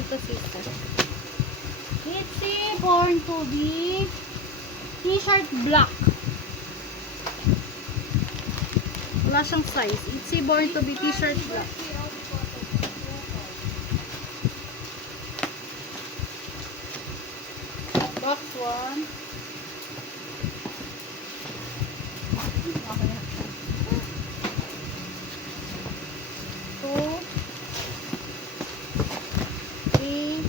dito, sister? Itsy Born to Be t-shirt black. Wala siyang size. Itsy Born to Be t-shirt black. Box 1. Two, three,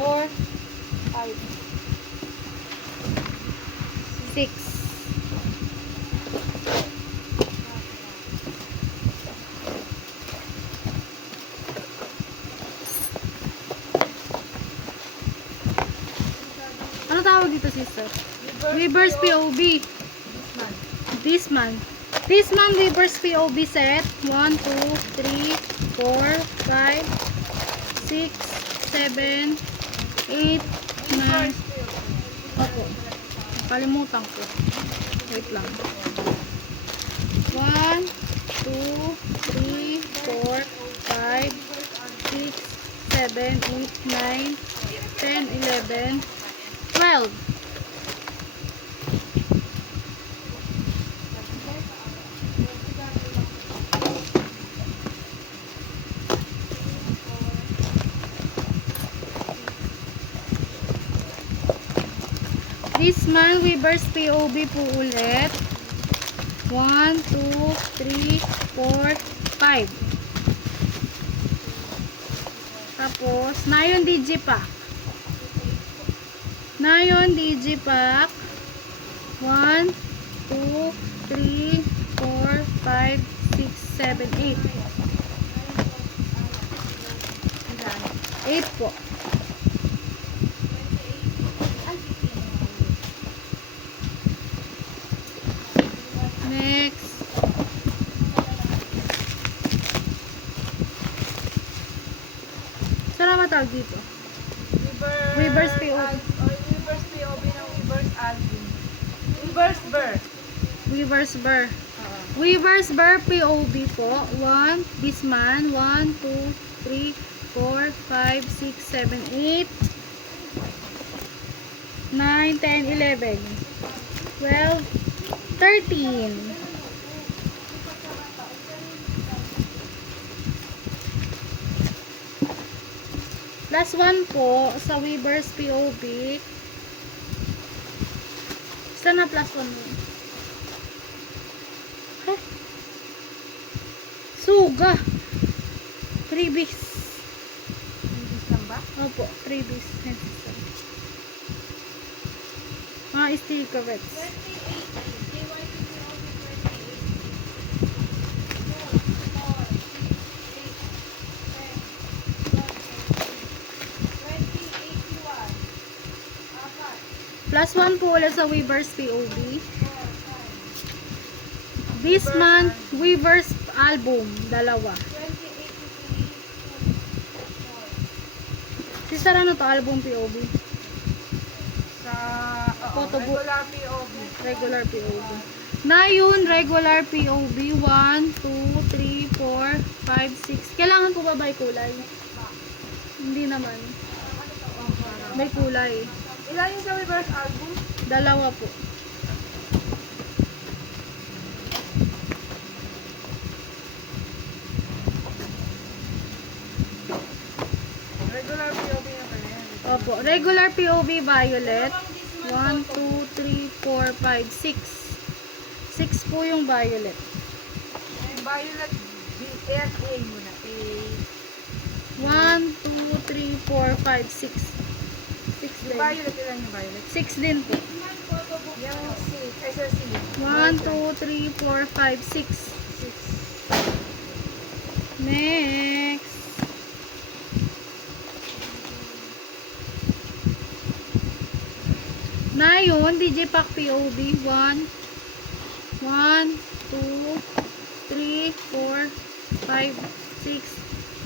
4, 5, 6. Ano tawag dito, sister? Weavers POB. This man. This man Weavers POB set. 1, 2, 3, 4, 5, 6, 7, 8, 9. Opo. Kalimutan ko. Wait lang. 1, 2, 3, 4, 5, 6, 7, 8, 9, 10, 11, 12. This man Weavers POB po ulit. 1, 2, 3, 4, 5. Tapos, Nayon Digipack. Nayon Digipack. 1, 2, 3, 4, 5, 6, 7, 8. 8 po. Next. Saan ba tawag dito? Weavers POB. Weavers POB ng Weavers album. Weavers Burr. Weavers Burr. Weavers Burr POB po. 1, this man. 1, 2, 3, 4, 5, 6, 7, 8, 9, 10, 11, 12, 13. Last one po sa Weavers POB. Saan na plus one mo? Huh? Suga. Freebies. Freebies lang ba? Opo, freebies. Mga stickerets. Plus one po ulit sa Weavers POB. This month, Weavers album. Dalawa. Sister, ano to? Album POB? Sa Photobook. regular POB. Regular POB. Nayon, regular POB. 1, 2, 3, 4, 5, 6. Kailangan po ba by kulay? Hindi naman. May kulay. Ilan yung sa Weavers album? Dalawa po. Regular POB na pala yan. Opo. Regular POB violet. 1, 2, 3, 4, 5, 6. 6 po yung violet. Yung Violet BFA muna. 1, 2, 3, 4, 5, 6. 6 Yung din. Violet, ilan yung Violet? 6 din po. Yung C, kaysa C. 1, 2, 3, 4, 5, 6. 6. Next. Nayon, Digipack POB. 1, 1, 2, 3, 4, 5, 6,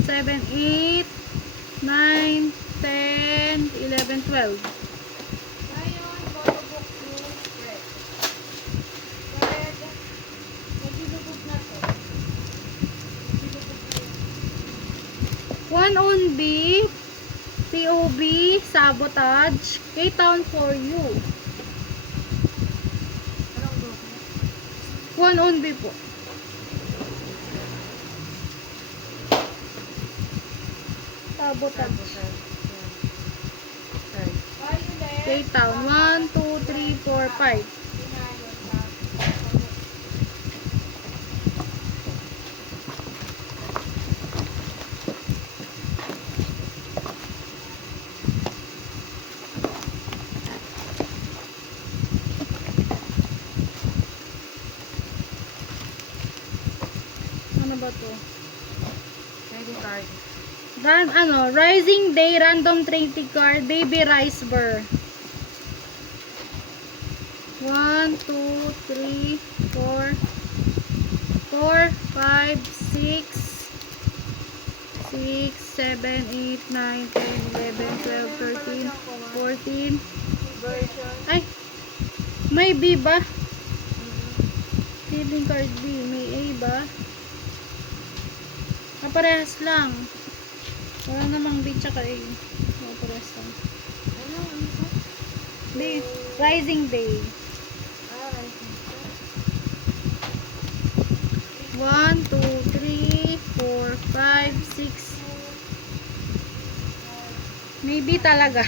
7, 8, 9, 10, 11, 12. Ngayon, photobook yung spread. Spread. Nagilubog na to. Nagilubog na yun. 1 on B, POB, sabotage, K-Town for you. Anong group? 1 on B po. Sabotage. K-Town. 1, 2, 3, 4, 5. Ano ba to? Trading card. Rising Day, Random 30 card, Baby Rice Burr. 1, 2, 3, 4, 4, 5, 6, 6, 7, 8, 9, 10, 11, 12, 13, 14. Version. Ay, may B ba? Trading card B, may A ba? Parehas lang. Wala namang B tsaka A. Parehas lang. Ano? Ano ito? B, Rising Day. Ah, I think so. 1, 2, 3, 4, 5, 6. Maybe talaga.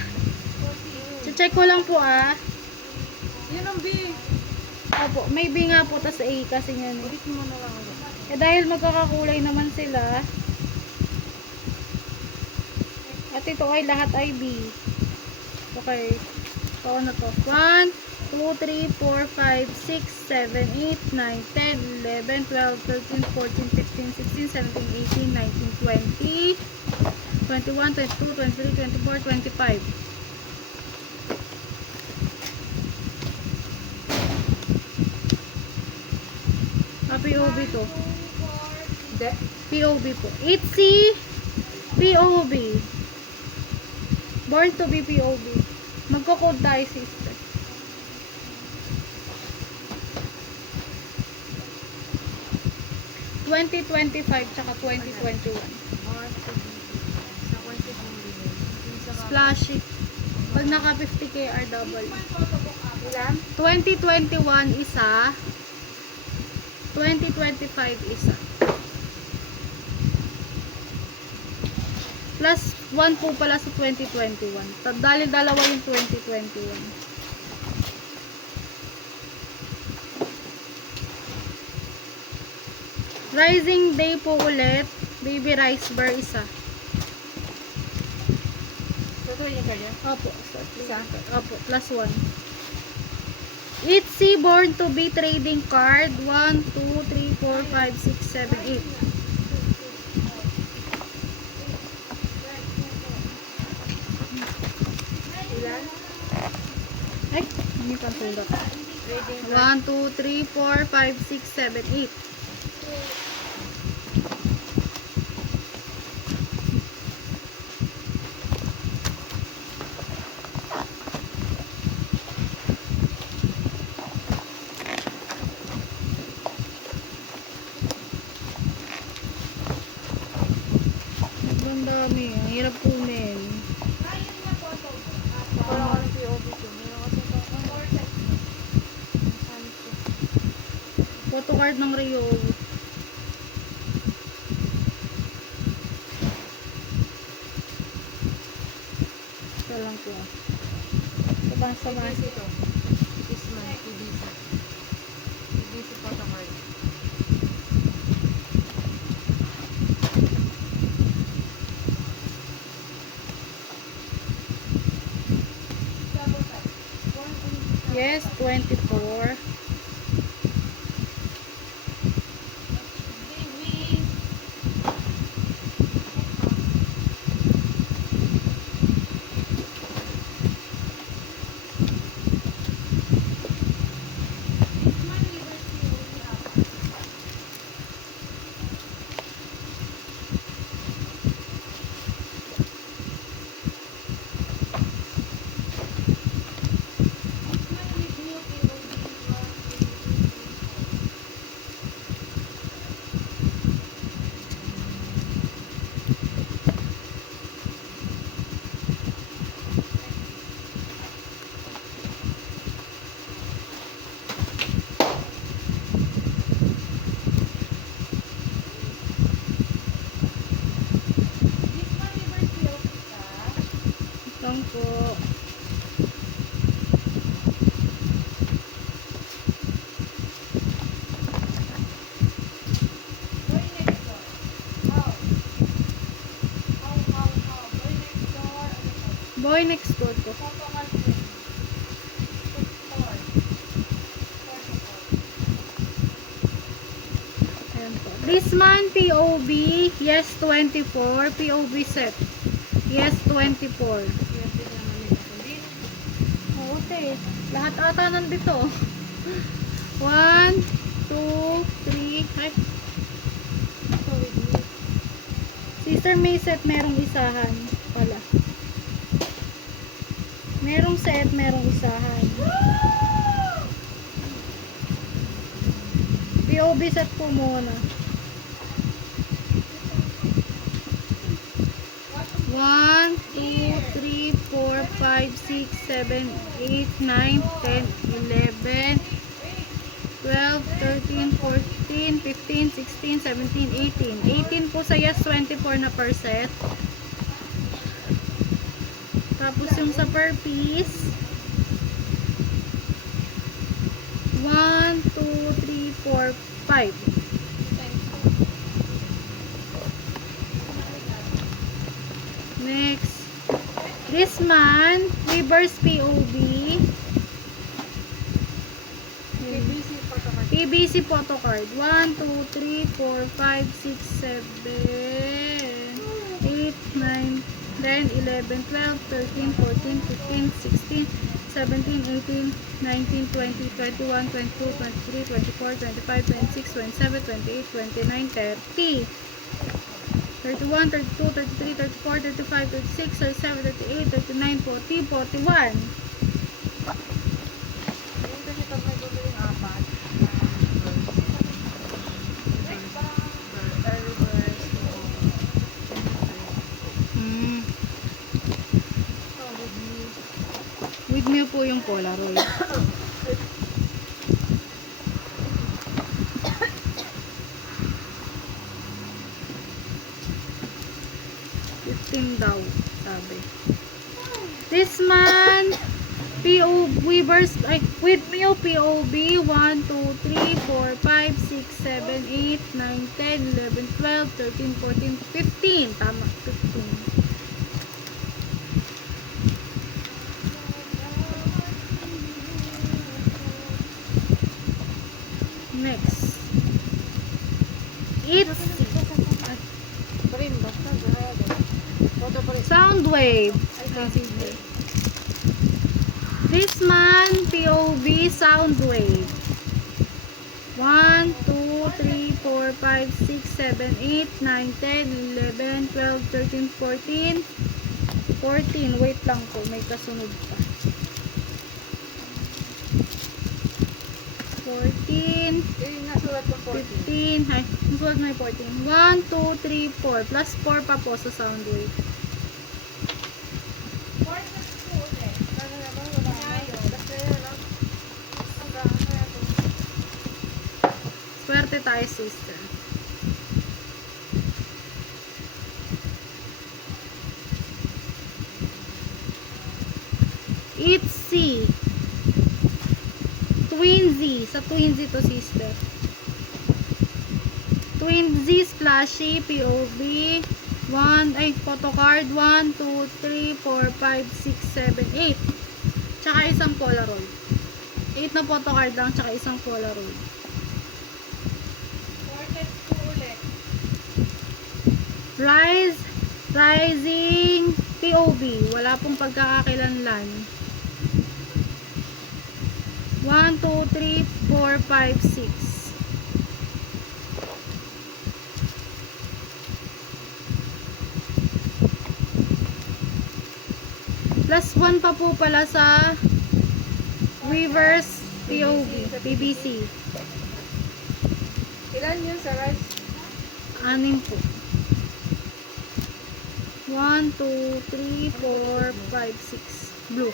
Check ko lang po ah. Yun ang B. Opo, maybe nga po tas A kasi yan eh. Ulit mo na lang ulit. Dahil magkakakulay naman sila. At ito ay lahat ay B. Okay. So ano to? 1, 2, 3, 4, 5, 6, 7, 8, 9, 10, 11, 12, 13, 14, 15, 16, 17, 18, 19, 20, 21, 22, 23, 24, 25. POB to. Hindi. POB po. Itzy POB. Born to be POB. Magko-code tayo, sister. ...2025 tsaka 2021. Splashy. Pag naka 50k double. Ilan? 2021 isa. 2025 isa. Plus 1 po pala sa 2021. Dahil dalawa yung 2021. Rising Day po ulit. Baby Rice Burr isa. So, ito yung kanya? Opo. Isa? Opo. Plus 1. Itzy Born to be trading card. 1, 2, 3, 4, 5, 6, 7, 8. Ilan? Ay, hindi pa sulat. Trading 1, 2, 3, 4, 5, 6, 7, 8. Sobrang dami. Ang hirap kunin. Parang ano POV ko. Meron kasi ito. Photo card ng Rio. Ito lang po. Ito ba sa mas? TBC ito. This man, TBC. TBC photo card. Yes, 24. Boy, next code ko. Ayan po. This man, POB, yes 24. POB set. Yes 24. Oo, te. Lahat ata nandito. 1, 2, 3. Ay. Sister May set, merong isahan pala. Merong set, merong isahan. POB set po muna. 1, 2, 3, 4, 5, 6, 7, 8, 9, 10, 11, 12, 13, 14, 15, 16, 17, 18. 18 po sa yes 24 na per set. Tapos yung sa per piece, 1, 2, 3, 4, 5. Next, this man, reverse POB, PBC photo card. 1, 2, 3, 4, 5, 6, 7, 8, 9, 10, 11, 12, 13, 14, 15, 16, 17, 18, 19, 20, 21, 22, 23, 24, 25, 26, 27, 28, 29, 30. 31, 32, 33, 34, 35, 36, 37, 38, 39, 40, 41. With me po yung Polaroid. Daw, sabi. This man, POB, weavers, ay, with me yung POB, 1, 2, 3, 4, 5, 6, 7, 8, 9, 10, 11, 12, 13, 14, 15. Tama, 15. Next. It's Soundwave. This man, POB, Soundwave. 1, 2, 3, 4, 5, 6, 7, 8, 9, 10, 11, 12, 13, 14, 14. Wait lang po, may kasunod pa. 14, 15, ay, nasulat may 14. 1, 2, 3, 4. Plus 4 pa po sa Soundwave. Swerte tayo, sister. It's C. Twinsy. Sa Twinsy to, sister. Twinsy splashy POV 1, ay, photocard 1, 2, 3, 4, 5, 6, 7, 8. Tsaka isang Polaroid. 8 na photocard lang, tsaka isang Polaroid. Rising POV. Wala pong pagkakakilanlan. 1, 2, 3, 4, 5, 6. Plus 1 pa po pala sa Weavers POV, PBC. Ilan yun sa rice? 6 po. 1, 2, 3, 4, 5, 6. Blue.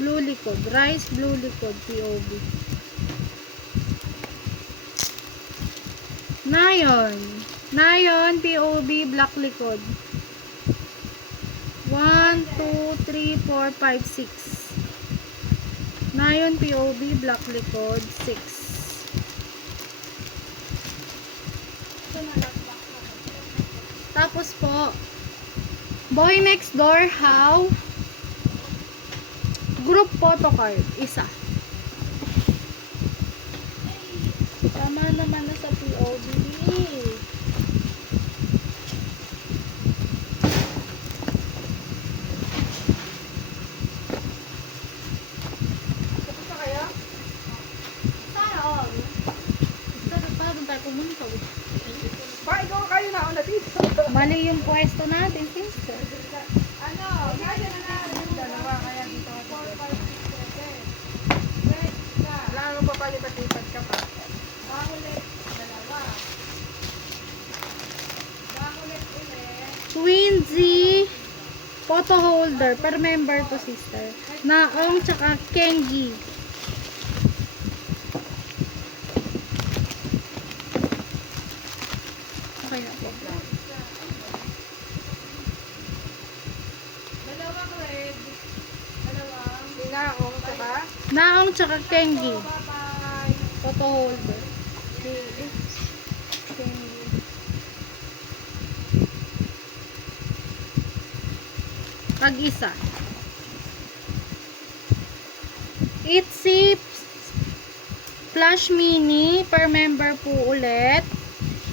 Blue likod. Rice blue likod POV. Nayon POV black likod. 1, 2, 3, 4, 5, 6. Nayon POV black likod 6. Tapos po Boy Next Door, how? Group photo card, isa. Tama naman na sa POV. Tapos na kayo? Sana all. Sana pa, doon tayo pumunta. Ba, ikaw kayo nauna dito. Mali yung pwesto natin, sister. Ano? Kaya na yung dalawa. Kaya dito ako. 4, 5, 6, 7. Wala nang papalipat-lipat ka pa. Bakulit. Dalawa. Bakulit ulit. Twinsie photo holder per member to, sister. Naong tsaka Kengi. Okay na po. Dalawang red. Dalawang. Sinaong, saka? Naong tsaka Kengi. Bye-bye. Photo holder. Kengi. Pag-isa. Itsy Flash Mini per member po ulit.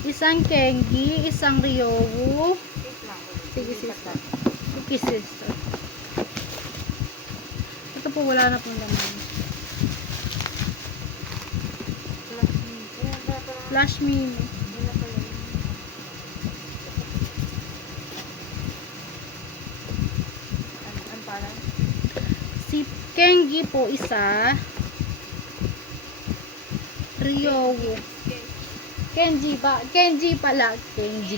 Isang Kengi, isang Ryowu. Sige, sister. Sige, sister. Ito po, wala na pong laman. Flash Mini. Ang palan? Si Kengi po, isa. Ryowu. Kenji ba? Kenji pala. Kenji.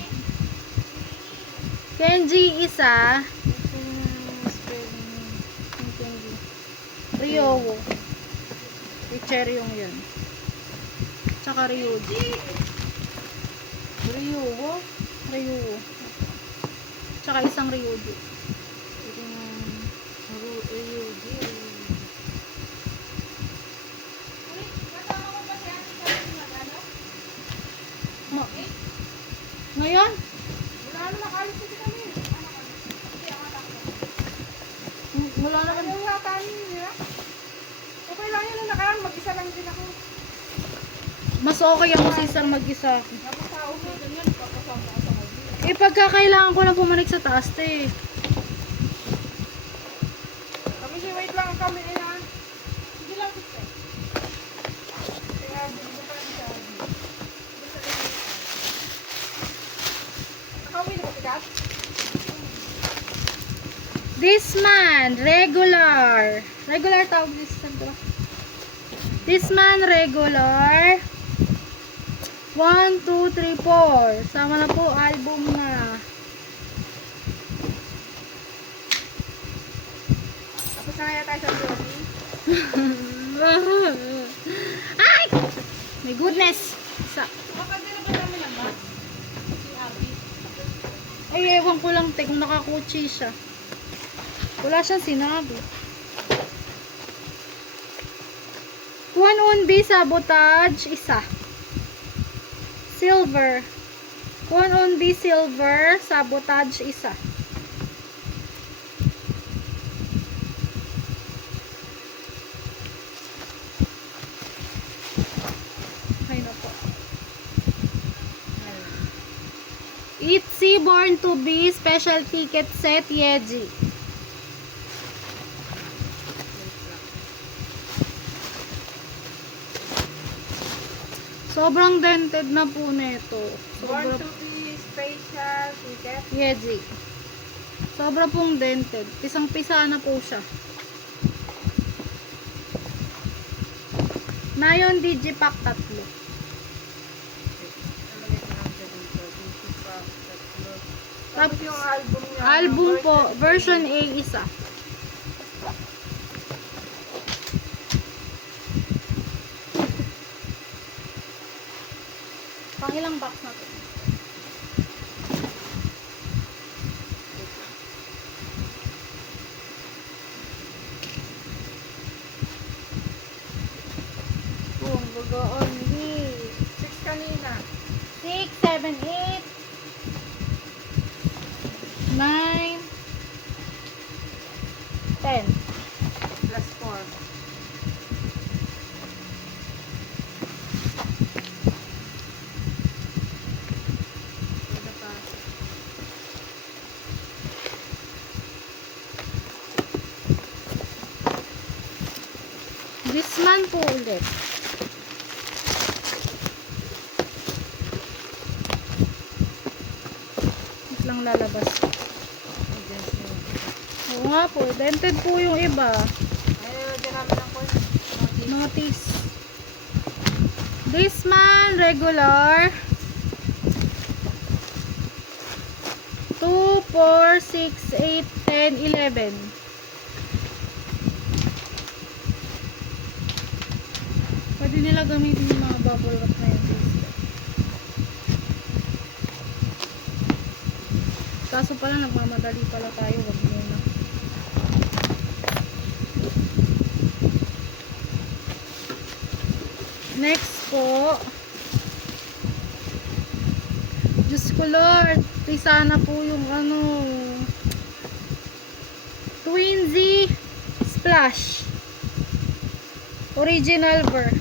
Kenji, isa. Kenji. Ryowu. Teacher yung yun. Tsaka Ryuji. Ryowu. Ryowu. Tsaka isang Ryuji. Ma Ngayon? Wala na nakalis kasi kami. Wala naman. Ano nga tayo niya? Okay lang yun. Nakarang mag-isa lang din ako. Mas okay ako sa isang mag-isa. Napasao mo. Ganyan. Papasama ako sa mag-isa. Eh, pagkakailangan ko lang pumanik sa taas, te. Kami si wait lang kami na. Sige lang sister. Kaya dito pa rin siya. Nakauwi na ba tigas? This man, regular. Regular tawag this man, diba? This man, regular. 1, 2, 3, 4. Sama na po, album na. Tapos na kaya tayo sa lobby. Ay! My goodness! Isa. Kapag na ba namin ang box? Si Abby. Ay, ewan ko lang, te, kung nakakuchi siya. Wala siyang sinabi. Kuan Unbi, sabotage, isa. Silver. Kuan Unbi, silver, sabotage, isa. Okay na po. Itzy, Born to Be, special ticket set, Yeji. Sobrang dented na po nito. Born Sobra, to be special ticket. Yeji. Sobra pong dented. Pisang-pisa na po siya. Nayon Digipack 3. Tapos yung album niya. Album po, version A, isa. Pangilang box na to? Boom, bagoon. 6 kanina. 6, 7, 8, 9, man po ulit. Wait lang lalabas. Oo nga po, dented po yung iba. Ayun, dyan namin ang course. Notice. This man, regular. 2, 4, 6, 8, 10, 11. Pwede nila gamitin yung mga bubble wrap na yun. Kaso pala, nagmamadali pala tayo. Wag muna. Next po. Diyos ko Lord. Sana po yung ano. Twinsy Splash. Original ver.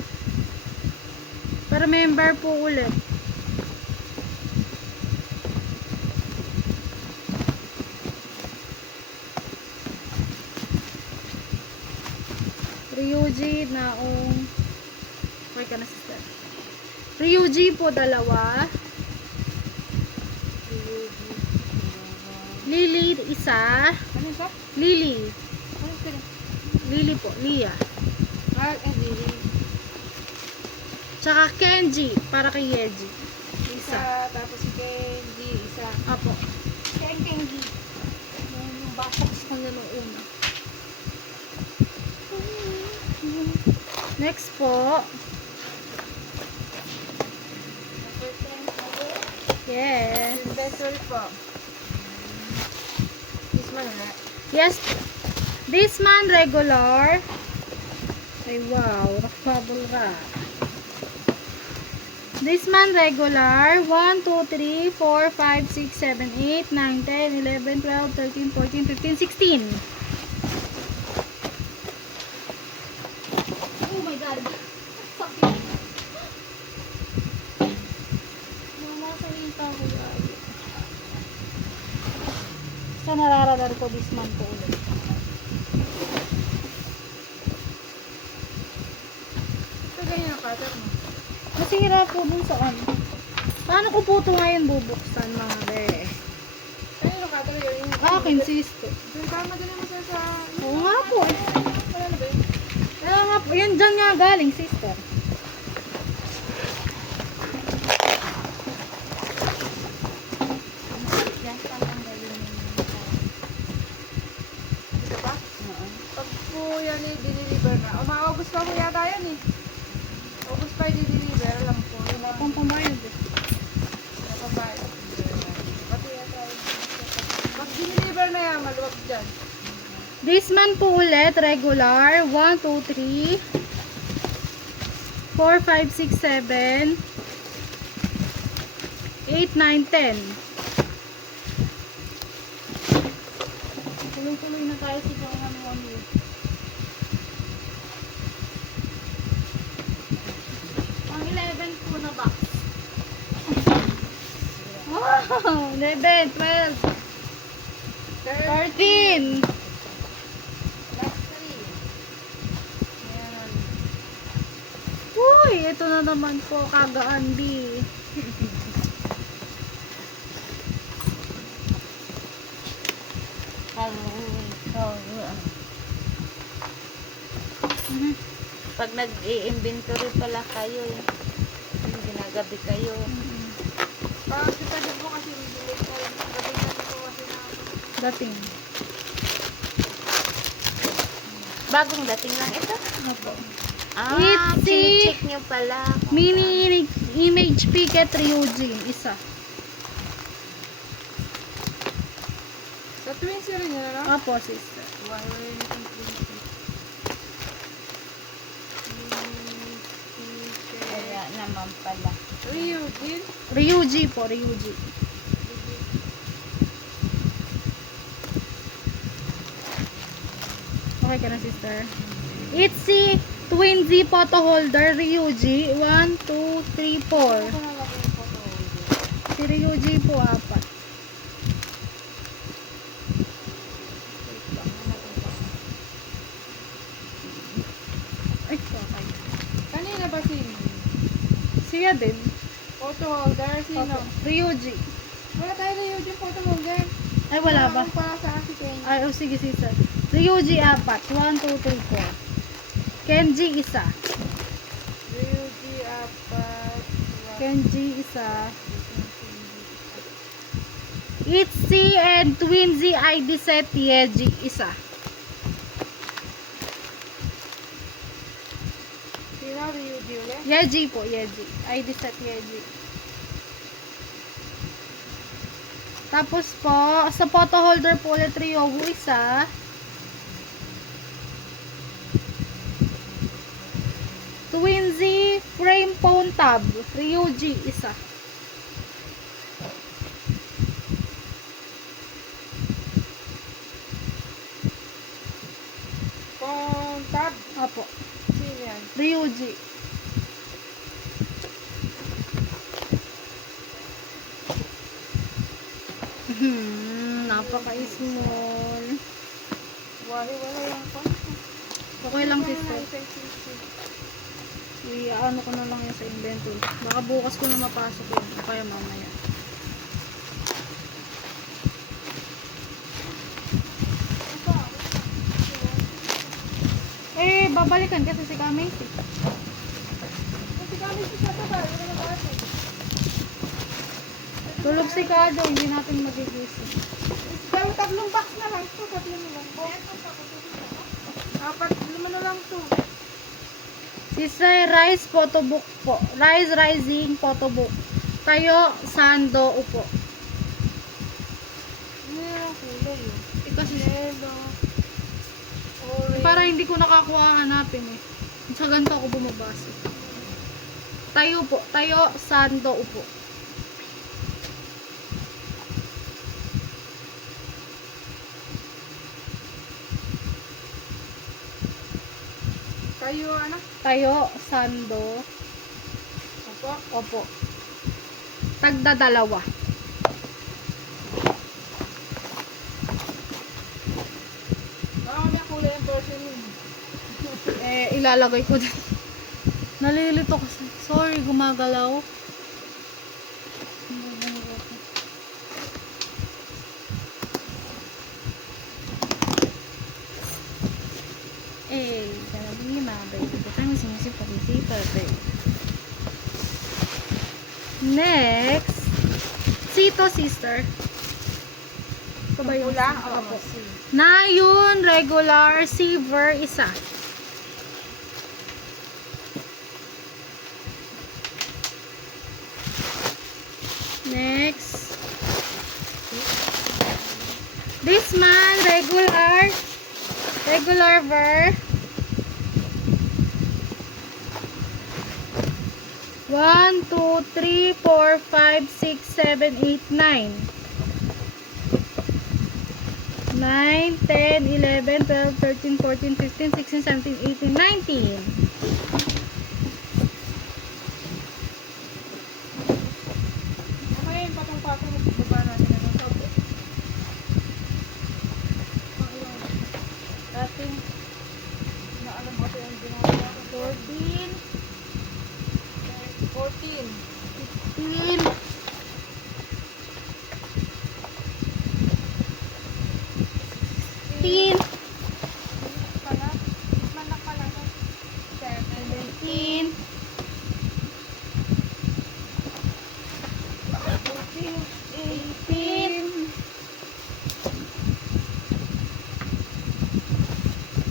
Para member po ulit. Ryuji Naong. Okay ka na sister. Ryuji po dalawa. Lily isa. Ano sa? Lily. Ano sila? Lily po. Lia. Lily. Tsaka Kenji. Para kay Yeji. Isa, tapos si Kenji, isa. Apo. Kenji. Yung box ko na nung una. Next po. Yes. Inventory po. This man ulit. Yes. This man regular. Ay wow. Rock-bubble wrap. This man regular. 1, 2, 3, 4, 5, 6, 7, 8, 9, 10, 11, 12, 13, 14, 15, 16. Oh my God. Mama, salita ko yan. Sa nararadar ko this month po ulit. Ito ganyan ang cutter mo. Nasira po dun sa ano. Paano ko po ito ngayon bubuksan mga be? Ganyan ang cutter yun. Yung Akin sisto. Yung tama din naman sa... Oo nga po eh. Wala na ba yun? Kaya nga po, yan dyan nga galing sister. Yan, tatanggalin mo yung Dito pa? Pag po yan i-deliver na. O mga August pa po yata yan eh. August pa i-deliver. Alam po. Yun Wala pang pamayad eh. napabayad. Pati yata yun. Pag deliver na yan, maluwag dyan. This man po ulit, regular. 1, 2, 3, 4, 5, 6, 7, 8, 9, 10. Tuloy-tuloy na tayo sa mga ano. Ang 11 po na box. Wow! 11, 12, 13. Last three. Ayan. Uy, ito na naman po, kagaan B. Mhm. Pag nag-i-inventory pala kayo, yung ginagabi kayo. Kasi pwede po kasi i-delete ko. Gabi na po kasi na ako. Dating. Bagong dating lang ito. Ano po? Ah, It's chine-check nyo pala. Mini image picket Ryujin, isa. Sa twins yun rin yun, ano? Apo, sister. Why were you looking twins? Kaya naman pala. Rio, din? Ryuji po, Ryuji. Okay ka na, sister. Itzy Twin Z photo holder, Ryuji. 1, 2, 3, 4. Si Ryuji po, 4. Ay, okay. Siya din. Photo holder, sino? Opo. Ryuji. Wala tayo na yun yung photo holder. Ay, wala ba? Ang para sa akin si Kenji. Ay, oh, sige, sige. Ryuji, 4. 1, 2, 3, 4. Kenji, 1. Ryuji, apat. Kenji, 1. Itzy and Twinsy ID set, Yeji, 1. Sino? Ryuji ulit? Yeji po, Yeji. ID set, Yeji. Tapos po, sa photo holder po ulit Ryobu, 1. Twinsy frame phone tab, Ryuji, 1. Contab. Opo, Sino yan? Ryuji. Napaka-small. Wala yung phone. Okay lang, sister. I-ano ko na lang yan sa inventory. Baka bukas ko na mapasok yun. O kaya mamaya. Eh, babalikan kasi si Kamesi. Kasi kami sa baba. Wala na ba? Tulog si Kado, hindi natin magigising. Pero tatlong box na lang. Ito, tatlong na lang. Apat, lima na lang to. Sister Rice photobook po. Rice Rising photobook. Tayo, Sando, upo. Ano yung kulay yun? Kasi Yellow. Orange. para hindi ko nakakuha hanapin eh. Sa ganito ako bumabasa. Tayo po. Tayo, Sando, upo. Kayo, ano? Tayo, Sando, Opo. opo. Tagda 2. Baka may kulay yung person yun. Eh, ilalagay ko din. Nalilito kasi. Sorry, gumagalaw. Eh, sabi ni Mabay. Ito tayo sinisipag-isipan. Next. Sito, sister. Ito ba yung Pula? Opo. Nayon, regular, silver, 1. Next. This man, regular. Regular ver. 1, 2, 3, 4, 5, 6, 7, 8, 9. 9, 10, 11, 12, 13, 14, 15, 16, 17, 18, 19. Mamaya yung patong-patong baba natin na ng sabi. Dating Naalam ko yung ginawa ko. 14, 14. 15, 16, Pala? Manak pala. 17, 18,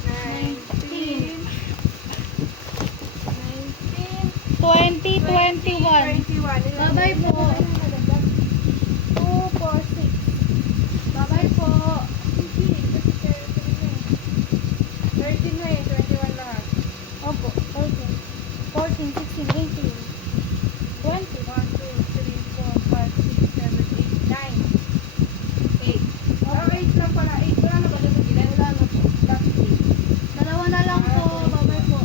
19, 20, 21. 21. Bye-bye po. 2, 4, 6. Bye-bye po. 13 na eh. 21 lahat. Opo, 14, 14, 16, 18, 20. 1, 2, 3, 4, 5, 6, 7, 8, 9. 8. Oh, 8 lang pala. 8 wala na ba sa gilid? Wala na po. Last 8. Dalawa na lang po. Bye-bye po.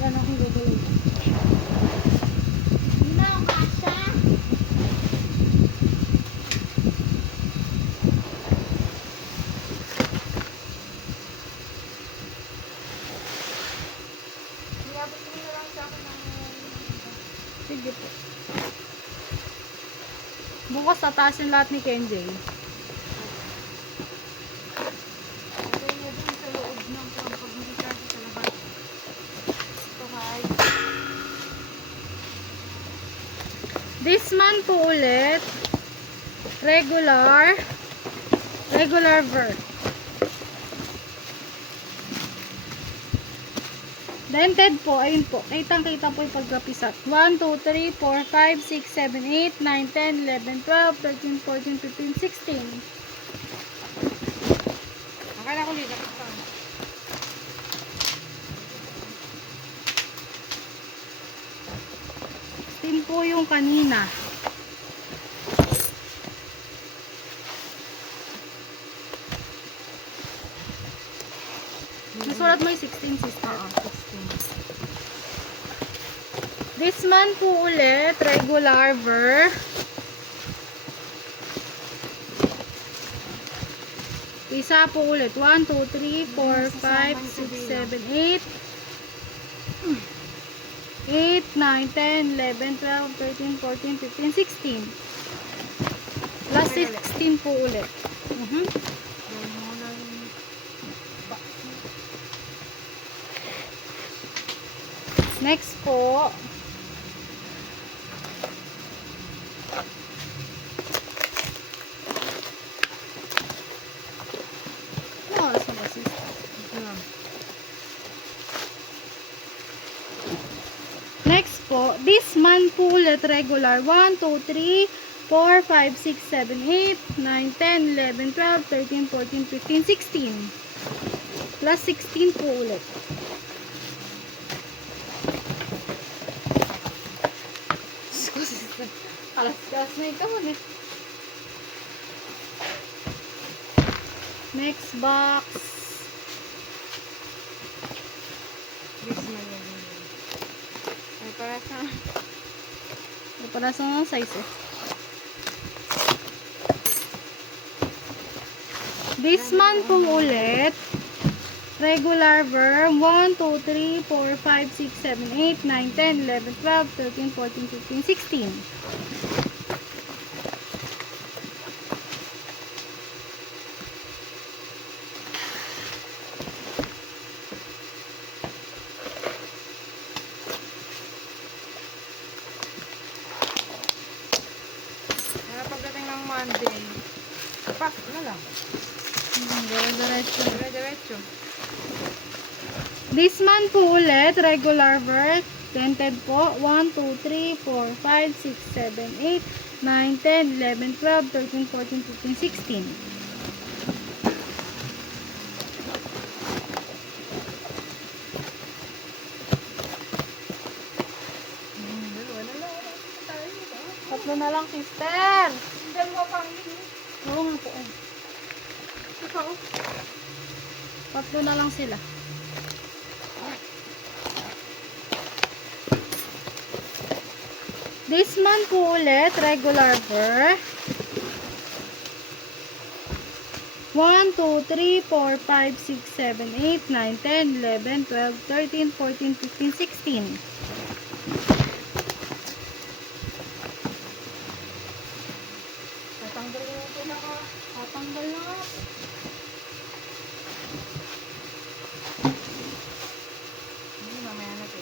Yan akong gagawin. Hindi na ang kasha. Sige po. Bukas tatasin lahat ni Kenjay. Lagay niya dun sa loob ng pag hindi kasi sa labas. Ito hay. This man po ulit, regular ver. Dented po, ayun po. Kitang-kita po yung pagkapisat. 1, 2, 3, 4, 5, 6, 7, 8, 9, 10, 11, 12, 13, 14, 15, 16. Akala ko dito. Ito. 16 po yung kanina. Nasulat mo yung 16, sister. Oo, 16. This man po ulit, regular ver. Isa po ulit. 1, 2, 3, 4, 5, 6, 7, 8. 8, 9, 10, 11, 12, 13, 14, 15, 16. Plus 16 po ulit. Next po. Oh, saan ba sister? Next po, this man po ulit regular. 1, 2, 3, 4, 5, 6, 7, 8, 9, 10, 11, 12, 13, 14, 15, 16. Plus 16 po ulit. Alas-alas na ikaw ulit. Next box. This man yan. Ay, para sa... Para sa mga size eh. This man po ulit. Regular verb. 1, 2, 3, 4, 5, 6, 7, 8, 9, 10, 11, 12, 13, 14, 15, 16. Kaya pagdating ng Monday, pak na lang. Diretso. Dire-diretso. This man po ulit. Regular verb. Dented po. 1, 2, 3, 4, 5, 6, 7, 8, 9, 10, 11, 12, 13, 14, 15, 16. Dalawa na lang. Tayo ba? Tatlo na lang, sister. Dalawa pang yun. Oo nga po. Eh. Ikaw. Tatlo na lang sila. This man po ulit, regular ver. 1, 2, 3, 4, 5, 6, 7, 8, 9, 10, 11, 12, 13, 14, 15, 16. Tatanggal ko yung pinaka. Tatanggal na nga. Hindi, mamaya na ito.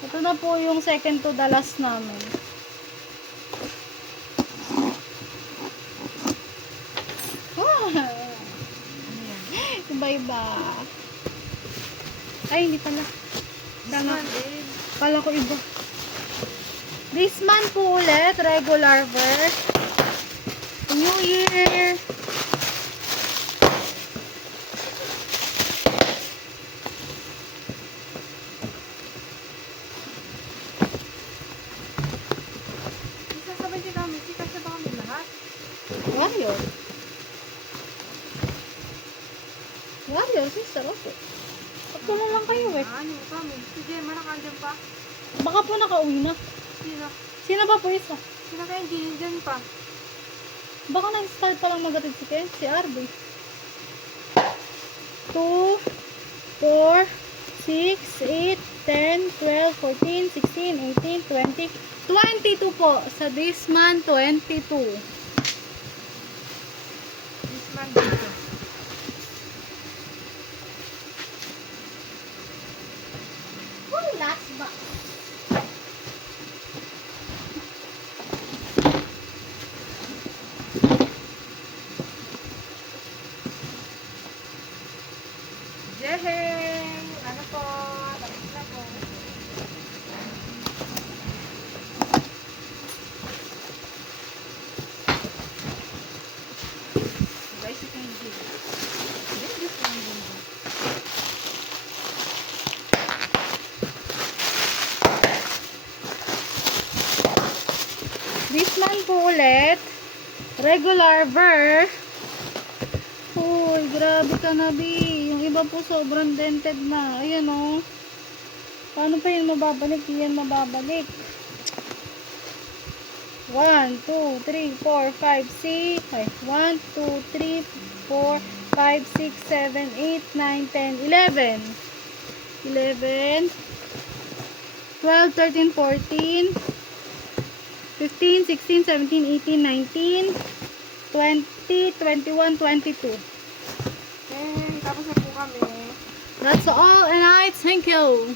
Ito na po yung second to the last namin. Ah, Ano yan? iba-iba. Ay, hindi pala. Tama. Monday. Kala ko iba. This man po ulit, regular verb. New Year. Isasabay si kami. Si kasi ba kami lahat? Wario. Wario, sister, okay. Tatlo na lang kayo eh. Ano kami? Si Gemma nakandyan pa. Baka po nakauwi na. Sino? Sino ba po isa? Sino kaya hindi dyan pa? Baka nag-start pa lang magatid si Ken, si Arby. 2, 4, 6, 8, 10, 12, 14, 16, 18, 20, 22 po. Sa this month, 22. This man dito. Woo, last box. Yehey! Ano po? Tapos na po. Guys, ito yung dito. This one dito. This month po ulit, regular ver. Uy, grabe ka na, B. Yung iba po sobrang dented na. Ayan, oh. Paano pa yun mababalik? Yan mababalik. 1, 2, 3, 4, 5, 6. Ay, 1, 2, 3, 4, 5, 6, 7, 8, 9, 10, 11. 11, 12, 13, 14, 15, 16, 17, 18, 19, 20, 21, 22. Yay! Tapos na po kami. That's all, and I thank you.